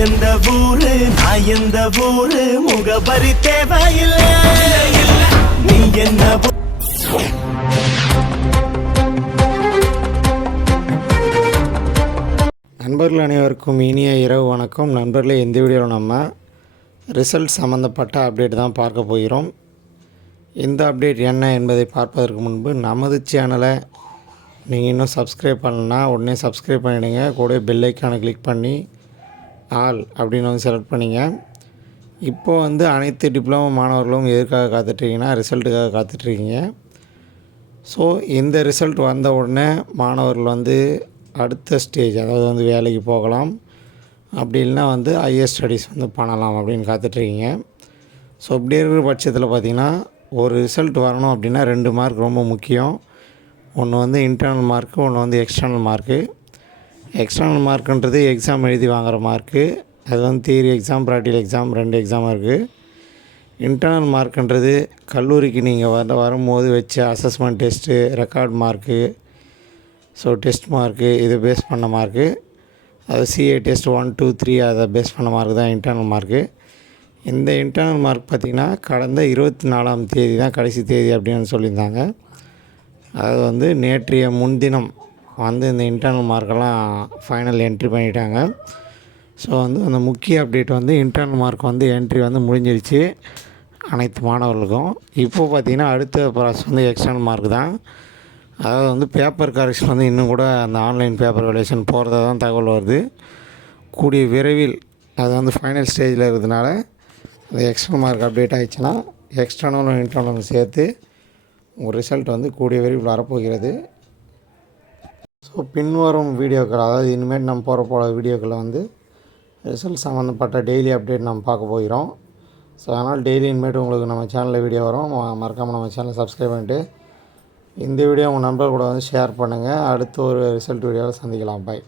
எந்த ஊரு நான் எந்த ஊரு முகவரி தேவையில்லை. நீ என்ன நண்பர்கள் அனைவருக்கும் இனிய இரவு வணக்கம். நண்பர்களே, இந்த வீடியோவில் நம்ம ரிசல்ட் சம்மந்தப்பட்ட அப்டேட் தான் பார்க்க போகிறோம். இந்த அப்டேட் என்ன என்பதை பார்ப்பதற்கு முன்பு நமது சேனலை நீங்கள் இன்னும் சப்ஸ்கிரைப் பண்ணலன்னா உடனே சப்ஸ்கிரைப் பண்ணிவிடுங்க. கூட பெல் ஐக்கானை கிளிக் பண்ணி ஆல் அப்படின்னு செலக்ட் பண்ணிங்க. இப்போது அனைத்து டிப்ளமோ மாணவர்களும் எதற்காக காத்துட்ருக்கீங்கன்னா ரிசல்ட்டுக்காக காத்துட்ருக்கீங்க. ஸோ இந்த ரிசல்ட் வந்த உடனே மாணவர்கள் அடுத்த ஸ்டேஜ், அதாவது வேலைக்கு போகலாம், அப்படி இல்லைனா ஹையர் ஸ்டடீஸ் பண்ணலாம் அப்படின்னு காத்துட்ருக்கீங்க. ஸோ இப்படி இருக்கிற பட்சத்தில் பார்த்திங்கன்னா ஒரு ரிசல்ட் வரணும் அப்படின்னா 2 மார்க் ரொம்ப முக்கியம். ஒன்று இன்டர்னல் மார்க்கு, ஒன்று எக்ஸ்டர்னல் மார்க்கு. எக்ஸ்டர்னல் மார்க்குன்றது எக்ஸாம் எழுதி வாங்குகிற மார்க்கு. அது theory exam, practical exam 2 exam இருக்குது. இன்டர்னல் மார்க்குன்றது கல்லூரிக்கு நீங்கள் வரும்போது வச்ச assessment test, record mark, so test mark, இதை பேஸ் பண்ண மார்க்கு. அது சிஏ டெஸ்ட் 1, 2, 3 அதை பேஸ் பண்ண மார்க்கு தான் இன்டர்னல் மார்க்கு. இந்த இன்டர்னல் மார்க் பார்த்திங்கன்னா கடந்த 24ஆம் தேதி தான் கடைசி தேதி அப்படின்னு சொல்லியிருந்தாங்க. அது நேற்றைய முன்தினம் இந்த இன்டர்னல் மார்க்கெல்லாம் ஃபைனல் என்ட்ரி பண்ணிட்டாங்க. ஸோ அந்த முக்கிய அப்டேட் இன்டர்னல் மார்க் என்ட்ரி முடிஞ்சிருச்சு அனைத்து மாணவர்களுக்கும். இப்போது பார்த்திங்கன்னா அடுத்த ப்ராசஸ் எக்ஸ்டர்னல் மார்க் தான். அதாவது பேப்பர் கரெக்ஷன் இன்னும் கூட அந்த ஆன்லைன் பேப்பர் வேல்யூஷன் போகிறதா தான் தகவல் வருது. கூடிய விரைவில் அது ஃபைனல் ஸ்டேஜில் இருக்கிறதுனால அந்த எக்ஸ்டர்னல் மார்க் அப்டேட் ஆகிடுச்சுன்னா எக்ஸ்டர்னலும் இன்டர்னலும் சேர்த்து ஒரு ரிசல்ட் கூடிய விரைவில் வரப்போகிறது. ஸோ பின்வரும் வீடியோக்கள், அதாவது இனிமேல் நம்ம போகிற வீடியோக்களில் ரிசல்ட் சம்மந்தப்பட்ட டெய்லி அப்டேட் நம்ம பார்க்க போகிறோம். ஸோ அதனால் டெய்லி இனிமேட்டு உங்களுக்கு நம்ம சேனலில் வீடியோ வரும். மறக்காமல் நம்ம சேனலை சப்ஸ்கிரைப் பண்ணிவிட்டு இந்த வீடியோ உங்கள் நண்பர் கூட ஷேர் பண்ணுங்கள். அடுத்து ஒரு ரிசல்ட் வீடியோவில் சந்திக்கலாம். பாய்.